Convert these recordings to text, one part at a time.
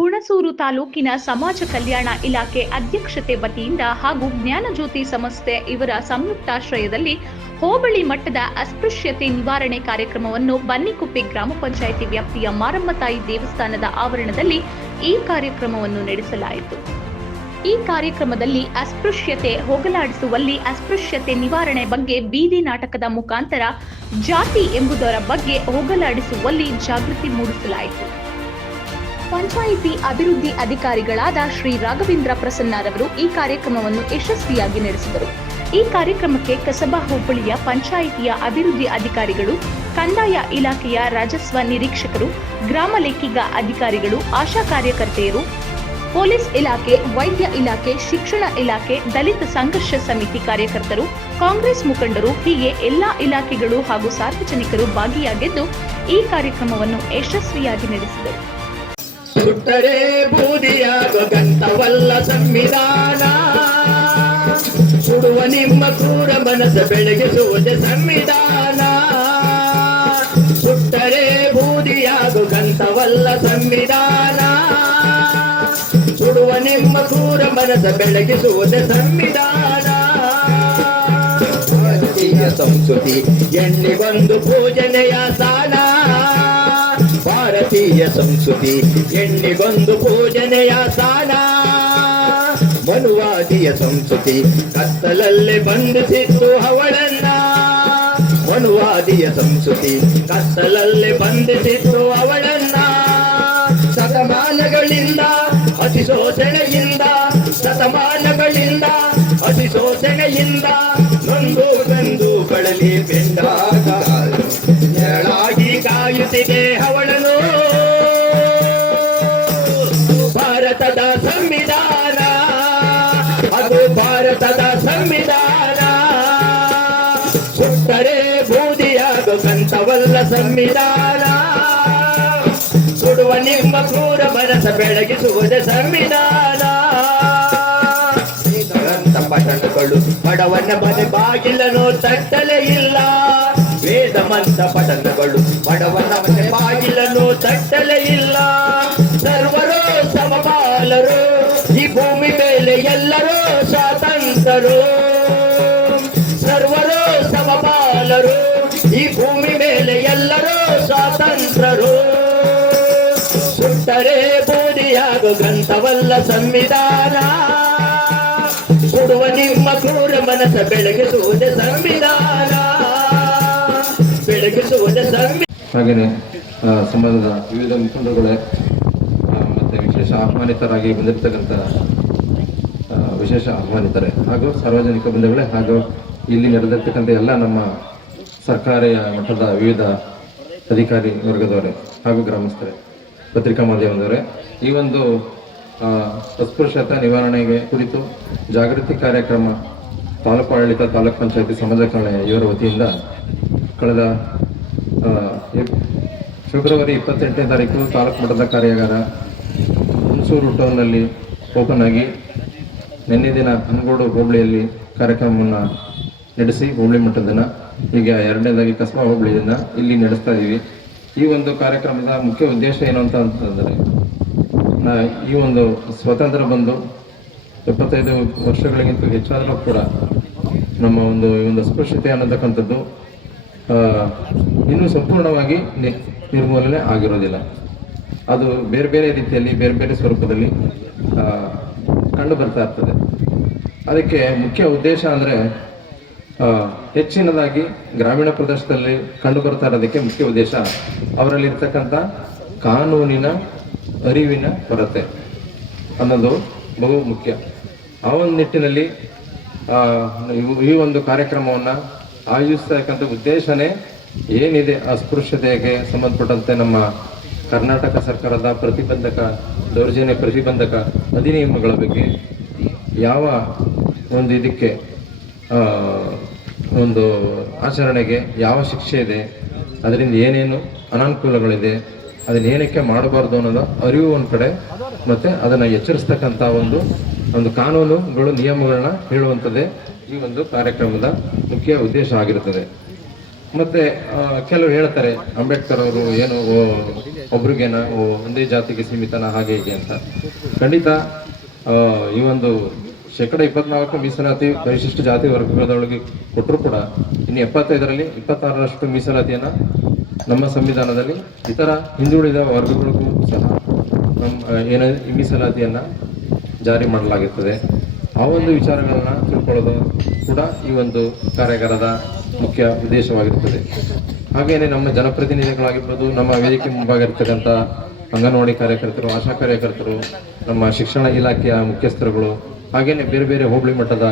ಹುಣಸೂರು ತಾಲೂಕಿನ ಸಮಾಜ ಕಲ್ಯಾಣ ಇಲಾಖೆ ಅಧ್ಯಕ್ಷತೆ ವತಿಯಿಂದ ಹಾಗೂ ಜ್ಞಾನಜ್ಯೋತಿ ಸಂಸ್ಥೆ ಇವರ ಸಂಯುಕ್ತಾಶ್ರಯದಲ್ಲಿ ಹೋಬಳಿ ಮಟ್ಟದ ಅಸ್ಪೃಶ್ಯತೆ ನಿವಾರಣೆ ಕಾರ್ಯಕ್ರಮವನ್ನು ಬನ್ನಿಕುಪ್ಪೆ ಗ್ರಾಮ ಪಂಚಾಯಿತಿ ವ್ಯಾಪ್ತಿಯ ಮಾರಮ್ಮತಾಯಿ ದೇವಸ್ಥಾನದ ಆವರಣದಲ್ಲಿ ಈ ಕಾರ್ಯಕ್ರಮವನ್ನು ನಡೆಸಲಾಯಿತು. ಈ ಕಾರ್ಯಕ್ರಮದಲ್ಲಿ ಅಸ್ಪೃಶ್ಯತೆ ಹೋಗಲಾಡಿಸುವಲ್ಲಿ, ಅಸ್ಪೃಶ್ಯತೆ ನಿವಾರಣೆ ಬಗ್ಗೆ ಬೀದಿ ನಾಟಕದ ಮುಖಾಂತರ ಜಾತಿ ಎಂಬುದರ ಬಗ್ಗೆ ಹೋಗಲಾಡಿಸುವಲ್ಲಿ ಜಾಗೃತಿ ಮೂಡಿಸಲಾಯಿತು. ಪಂಚಾಯಿತಿ ಅಭಿವೃದ್ಧಿ ಅಧಿಕಾರಿಗಳಾದ ಶ್ರೀ ರಾಘವೇಂದ್ರ ಪ್ರಸನ್ನರವರು ಈ ಕಾರ್ಯಕ್ರಮವನ್ನು ಯಶಸ್ವಿಯಾಗಿ ನಡೆಸಿದರು. ಈ ಕಾರ್ಯಕ್ರಮಕ್ಕೆ ಕಸಬಾ ಹೋಬಳಿಯ ಪಂಚಾಯಿತಿಯ ಅಭಿವೃದ್ಧಿ ಅಧಿಕಾರಿಗಳು, ಕಂದಾಯ ಇಲಾಖೆಯ ರಾಜಸ್ವ ನಿರೀಕ್ಷಕರು, ಗ್ರಾಮ ಲೆಕ್ಕಿಗ ಅಧಿಕಾರಿಗಳು, ಆಶಾ ಕಾರ್ಯಕರ್ತೆಯರು, ಪೊಲೀಸ್ ಇಲಾಖೆ, ವೈದ್ಯ ಇಲಾಖೆ, ಶಿಕ್ಷಣ ಇಲಾಖೆ, ದಲಿತ ಸಂಘರ್ಷ ಸಮಿತಿ ಕಾರ್ಯಕರ್ತರು, ಕಾಂಗ್ರೆಸ್ ಮುಖಂಡರು ಹೀಗೆ ಎಲ್ಲಾ ಇಲಾಖೆಗಳು ಹಾಗೂ ಸಾರ್ವಜನಿಕರು ಭಾಗಿಯಾಗಿದ್ದು ಈ ಕಾರ್ಯಕ್ರಮವನ್ನು ಯಶಸ್ವಿಯಾಗಿ ನಡೆಸಿದರು. ಸುಟ್ಟರೆ ಬೂದಿಯಾಗಂತವಲ್ಲ ಸಂವಿಧಾನ, ಸುಡುವ ನಿಮ್ಮ ಕ್ರೂರ ಮನಸ್ಸು ಬೆಳಗಿಸುವುದೇ ಸಂವಿಧಾನ. ಸುಟ್ಟರೆ ಬೂದಿಯಾಗಂತವಲ್ಲ ಸಂವಿಧಾನ, ಸುಡುವ ನಿಮ್ಮ ಕ್ರೂರ ಮನಸ್ಸು ಬೆಳಗಿಸುವುದೇ ಸಂವಿಧಾನ. ಭಾರತೀಯ ಸಂಸ್ಕೃತಿ ಎಣ್ಣಿಗೊಂದು ಪೂಜನೆಯ ಸ್ಥಾನ, ಭಾರತೀಯ ಸಂಸ್ಕೃತಿ ಎಣ್ಣಿಗೊಂದು ಪೂಜನೆಯ ಸ್ಥಾನ. ಮನುವಾದಿಯ ಸಂಸ್ಕೃತಿ ಕತ್ತಲಲ್ಲೇ ಬಂಧಿಸಿತ್ತು ಅವಳನ್ನ, ಮನುವಾದಿಯ ಸಂಸ್ಕೃತಿ ಕತ್ತಲಲ್ಲೇ ಬಂಧಿಸಿತ್ತು ಅವಳನ್ನ. ಶತಮಾನಗಳಿಂದ ಅತಿಶೋಷಣೆಯಿಂದ, ಶತಮಾನಗಳಿಂದ ಅತಿಶೋಷಣೆಯಿಂದ ನೊಂದು ಬೆಂದು ಕಳಲಿ ಬೆಂದಾಗ ನೆರಳಾಗಿ ಕಾಯುತ್ತಿದೆ ಅವಳನು ಭಾರತದ ಸಂವಿಧಾನ, ಅದು ಭಾರತದ ಸಂವಿಧಾನ. ಸುಟ್ಟರೆ ಬೂದಿಯಾಗಂತವಲ್ಲ ಸಂವಿಧಾನ, ಸುಡುವ ನಿಮ್ಮ ಕ್ರೂರ ಮನಸ್ಸ ಬೆಳಗಿಸುವುದೇ ಸಂವಿಧಾನ. ವೇದಾಂತ ಪಠಣಗಳು ಬಡವನ ಮನೆ ಬಾಗಿಲನ್ನು ತಟ್ಟಲೇ ಇಲ್ಲ, ವೇದ ಮಂತ್ರ ಪಠಣಗಳು ಬಡವನ ಮನೆ ಬಾಗಿಲನ್ನು ತಟ್ಟಲೇ ಇಲ್ಲ. ಸರ್ವರೋ ಸಮಪಾಲರು, ಈ ಭೂಮಿ ಮೇಲೆ ಎಲ್ಲರೂ ಸ್ವಾತಂತ್ರ್ಯರು. ಸರ್ವರೋ ಸಮಪಾಲರು, ಈ ಭೂಮಿ ಮೇಲೆ ಎಲ್ಲರೂ ಸ್ವಾತಂತ್ರ್ಯರು. ಸುಟ್ಟರೆ ಬೂದಿಯಾಗಂತವಲ್ಲ ಸಂವಿಧಾನ, ಸುಡುವ ನಿಮ್ಮ ಕ್ರೂರ ಮನಸ್ಸ ಬೆಳಗಿಸುವುದೇ ಸಂವಿಧಾನ, ಬೆಳಗಿಸುವುದೇ ಸಂವಿಧಾನ. ಹಾಗೆಯೇ ಸಮಾಜದ ವಿವಿಧ ಮುಖಂಡರುಗಳೇ ಮತ್ತು ವಿಶೇಷ ಆಹ್ವಾನಿತರಾಗಿ ಬಂದಿರತಕ್ಕಂಥ ವಿಶೇಷ ಆಹ್ವಾನಿತರೆ ಹಾಗೂ ಸಾರ್ವಜನಿಕ ಬಂಧುಗಳೇ ಹಾಗೂ ಇಲ್ಲಿ ನಡೆದಿರ್ತಕ್ಕಂಥ ಎಲ್ಲ ನಮ್ಮ ಸರ್ಕಾರಿ ಮಟ್ಟದ ವಿವಿಧ ಅಧಿಕಾರಿ ವರ್ಗದವರೇ ಹಾಗೂ ಗ್ರಾಮಸ್ಥರೇ, ಪತ್ರಿಕಾ ಮಾಧ್ಯಮದವರೇ, ಈ ಒಂದು ಅಸ್ಪೃಶ್ಯತೆ ನಿವಾರಣೆಗೆ ಕುರಿತು ಜಾಗೃತಿ ಕಾರ್ಯಕ್ರಮ ತಾಲೂಕು ಆಡಳಿತ, ತಾಲೂಕು ಪಂಚಾಯತಿ, ಸಮಾಜ ಕಲ್ಯಾಣ ಇವರ ವತಿಯಿಂದ ಕಳೆದ ಫೆಬ್ರವರಿ 28ನೇ ತಾರೀಕು ತಾಲೂಕು ಮಟ್ಟದ ಕಾರ್ಯಾಗಾರ ಹುಣಸೂರು ಟೌನ್ನಲ್ಲಿ ಓಪನ್ ಆಗಿ ನಿನ್ನೆ ದಿನ ಹನಗೋಡು ಹೋಬಳಿಯಲ್ಲಿ ಕಾರ್ಯಕ್ರಮವನ್ನು ನಡೆಸಿ ಹೋಬಳಿ ಮಟ್ಟದ ದಿನ, ಈಗ ಎರಡನೇದಾಗಿ ಕಸಬಾ ಹೋಬಳಿ ದಿನ ಇಲ್ಲಿ ನಡೆಸ್ತಾ ಇದ್ದೀವಿ. ಈ ಒಂದು ಕಾರ್ಯಕ್ರಮದ ಮುಖ್ಯ ಉದ್ದೇಶ ಏನು ಅಂತಂದರೆ, ಈ ಒಂದು ಸ್ವಾತಂತ್ರ್ಯ ಬಂದು 75 ವರ್ಷಗಳಿಗಿಂತ ಹೆಚ್ಚಾದರೂ ಕೂಡ ನಮ್ಮ ಒಂದು ಅಸ್ಪೃಶ್ಯತೆ ಅನ್ನತಕ್ಕಂಥದ್ದು ಇನ್ನೂ ಸಂಪೂರ್ಣವಾಗಿ ನಿರ್ಮೂಲನೆ ಆಗಿರೋದಿಲ್ಲ. ಅದು ಬೇರೆ ಬೇರೆ ರೀತಿಯಲ್ಲಿ, ಬೇರೆ ಬೇರೆ ಸ್ವರೂಪದಲ್ಲಿ ಕಂಡು ಬರ್ತಾ ಇರ್ತದೆ. ಅದಕ್ಕೆ ಮುಖ್ಯ ಉದ್ದೇಶ ಅಂದರೆ ಹೆಚ್ಚಿನದಾಗಿ ಗ್ರಾಮೀಣ ಪ್ರದೇಶದಲ್ಲಿ ಕಂಡು ಬರ್ತಾ ಇರೋದಕ್ಕೆ ಮುಖ್ಯ ಉದ್ದೇಶ ಅವರಲ್ಲಿರ್ತಕ್ಕಂಥ ಕಾನೂನಿನ ಅರಿವಿನ ಕೊರತೆ ಅನ್ನೋದು ಬಹು ಮುಖ್ಯ. ಆ ಒಂದು ನಿಟ್ಟಿನಲ್ಲಿ ಈ ಒಂದು ಕಾರ್ಯಕ್ರಮವನ್ನು ಆಯೋಜಿಸ್ತಕ್ಕಂಥ ಉದ್ದೇಶನೇ ಏನಿದೆ, ಅಸ್ಪೃಶ್ಯತೆಗೆ ಸಂಬಂಧಪಟ್ಟಂತೆ ನಮ್ಮ ಕರ್ನಾಟಕ ಸರ್ಕಾರದ ದೌರ್ಜನ್ಯ ಪ್ರತಿಬಂಧಕ ಅಧಿನಿಯಮಗಳ ಬಗ್ಗೆ ಯಾವ ಒಂದು ಇದಕ್ಕೆ ಒಂದು ಆಚರಣೆಗೆ ಯಾವ ಶಿಕ್ಷೆ ಇದೆ, ಅದರಿಂದ ಏನೇನು ಅನಾನುಕೂಲಗಳಿದೆ, ಅದನ್ನ ಏನಕ್ಕೆ ಮಾಡಬಾರ್ದು ಅನ್ನೋದು ಅರಿವು ಒಂದು ಕಡೆ, ಮತ್ತು ಅದನ್ನು ಎಚ್ಚರಿಸ್ತಕ್ಕಂಥ ಒಂದು ಕಾನೂನುಗಳು, ನಿಯಮಗಳನ್ನ ಹೇಳುವಂಥದ್ದೇ ಈ ಒಂದು ಕಾರ್ಯಕ್ರಮದ ಮುಖ್ಯ ಉದ್ದೇಶ ಆಗಿರುತ್ತದೆ. ಮತ್ತೆ ಕೆಲವರು ಹೇಳ್ತಾರೆ ಅಂಬೇಡ್ಕರ್ ಅವರು ಏನು ಒಬ್ರಿಗೇನ ಒಂದೇ ಜಾತಿಗೆ ಸೀಮಿತನ ಹಾಗೆ ಹೀಗೆ ಅಂತ. ಖಂಡಿತ ಈ ಒಂದು 24% ಮೀಸಲಾತಿ ಪರಿಶಿಷ್ಟ ಜಾತಿ ವರ್ಗದೊಳಗೆ ಕೊಟ್ಟರು ಕೂಡ ಇನ್ನು 75ರಲ್ಲಿ 26ರಷ್ಟು ಮೀಸಲಾತಿಯನ್ನ ನಮ್ಮ ಸಂವಿಧಾನದಲ್ಲಿ ಇತರ ಹಿಂದುಳಿದ ವರ್ಗಗಳಿಗೂ ಸಹ ನಮ್ಮ ಈ ಮೀಸಲಾತಿಯನ್ನ ಜಾರಿ ಮಾಡಲಾಗುತ್ತದೆ. ಆ ಒಂದು ವಿಚಾರಗಳನ್ನ ತಿಳ್ಕೊಳ್ಳೋದು ಕೂಡ ಈ ಒಂದು ಕಾರ್ಯಾಗಾರದ ಮುಖ್ಯ ಉದ್ದೇಶವಾಗಿರುತ್ತದೆ. ಹಾಗೇನೆ ನಮ್ಮ ಜನಪ್ರತಿನಿಧಿಗಳಾಗಿರ್ಬೋದು, ನಮ್ಮ ವೇದಿಕೆ ಮುಂಭಾಗಿರ್ತಕ್ಕಂಥ ಅಂಗನವಾಡಿ ಕಾರ್ಯಕರ್ತರು, ಆಶಾ ಕಾರ್ಯಕರ್ತರು, ನಮ್ಮ ಶಿಕ್ಷಣ ಇಲಾಖೆಯ ಮುಖ್ಯಸ್ಥರುಗಳು, ಹಾಗೇನೆ ಬೇರೆ ಬೇರೆ ಹೋಬಳಿ ಮಟ್ಟದ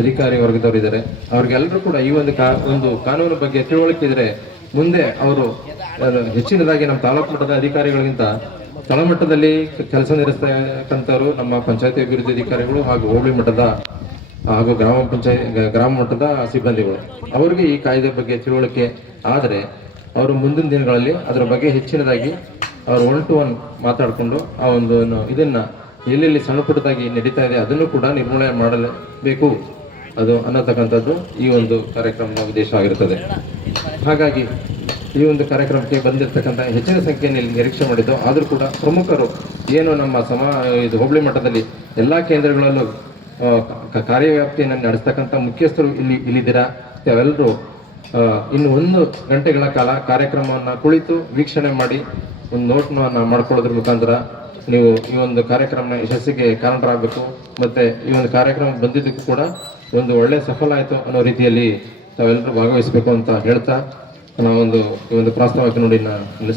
ಅಧಿಕಾರಿ ವರ್ಗದವರು ಇದ್ದಾರೆ. ಅವ್ರಿಗೆಲ್ಲರೂ ಕೂಡ ಈ ಒಂದು ಕಾನೂನು ಬಗ್ಗೆ ತಿಳುವಳಿಕೆ ಇದ್ರೆ ಮುಂದೆ ಅವರು ಹೆಚ್ಚಿನದಾಗಿ ನಮ್ಮ ತಾಲೂಕು ಮಟ್ಟದ ಅಧಿಕಾರಿಗಳಿಗಿಂತ ತಳಮಟ್ಟದಲ್ಲಿ ಕೆಲಸ ನಿರ್ವಹಿಸ್ತಕ್ಕಂಥವ್ರು ನಮ್ಮ ಪಂಚಾಯತಿ ಅಭಿವೃದ್ಧಿ ಅಧಿಕಾರಿಗಳು ಹಾಗೂ ಹೋಬಳಿ ಮಟ್ಟದ ಹಾಗೂ ಗ್ರಾಮ ಮಟ್ಟದ ಸಿಬ್ಬಂದಿಗಳು. ಅವರಿಗೆ ಈ ಕಾಯ್ದೆ ಬಗ್ಗೆ ತಿಳುವಳಿಕೆ ಆದರೆ ಅವರು ಮುಂದಿನ ದಿನಗಳಲ್ಲಿ ಅದರ ಬಗ್ಗೆ ಹೆಚ್ಚಿನದಾಗಿ ಅವರು 1 to 1 ಮಾತಾಡಿಕೊಂಡು ಆ ಒಂದು ಇದನ್ನ ಎಲ್ಲೆಲ್ಲಿ ಸಣ್ಣ ಪುಟ್ಟದಾಗಿ ನಡೀತಾ ಇದೆ ಅದನ್ನು ಕೂಡ ನಿರ್ಮೂಲನೆ ಮಾಡಲೇಬೇಕು ಅದು ಅನ್ನತಕ್ಕಂಥದ್ದು ಈ ಒಂದು ಕಾರ್ಯಕ್ರಮದ ಉದ್ದೇಶ ಆಗಿರುತ್ತದೆ. ಹಾಗಾಗಿ ಈ ಒಂದು ಕಾರ್ಯಕ್ರಮಕ್ಕೆ ಬಂದಿರತಕ್ಕಂಥ ಹೆಚ್ಚಿನ ಸಂಖ್ಯೆಯಲ್ಲಿ ನಿರೀಕ್ಷೆ ಮಾಡಿದ್ದು, ಆದರೂ ಕೂಡ ಪ್ರಮುಖರು ಏನು ನಮ್ಮ ಇದು ಹೋಬಳಿ ಮಟ್ಟದಲ್ಲಿ ಎಲ್ಲ ಕೇಂದ್ರಗಳಲ್ಲೂ ಕಾರ್ಯವ್ಯಾಪ್ತಿಯನ್ನು ನಡೆಸ್ತಕ್ಕಂಥ ಮುಖ್ಯಸ್ಥರು ಇಲ್ಲಿದ್ದೀರಾ. ಅವೆಲ್ಲರೂ ಇನ್ನು 1 ಗಂಟೆಗಳ ಕಾಲ ಕಾರ್ಯಕ್ರಮವನ್ನು ಕುಳಿತು ವೀಕ್ಷಣೆ ಮಾಡಿ ಒಂದು ನೋಟ್ನ ಮಾಡ್ಕೊಳ್ಳೋದ್ರ ಮುಖಾಂತರ ನೀವು ಈ ಒಂದು ಕಾರ್ಯಕ್ರಮ ಯಶಸ್ಸಿಗೆ ಕಾರಣರಾಗಬೇಕು. ಮತ್ತೆ ಈ ಒಂದು ಕಾರ್ಯಕ್ರಮ ಬಂದಿದ್ದಕ್ಕೂ ಕೂಡ ಒಂದು ಒಳ್ಳೆ ಸಫಲ ಆಯಿತು ಅನ್ನೋ ರೀತಿಯಲ್ಲಿ ತಾವೆಲ್ಲರೂ ಭಾಗವಹಿಸಬೇಕು ಅಂತ ಹೇಳ್ತಾ ಈ ಒಂದು ಪ್ರಾಸ್ತಾವಿಕ ನುಡಿನ ನಿಲ್ಲಿಸ್ತಾ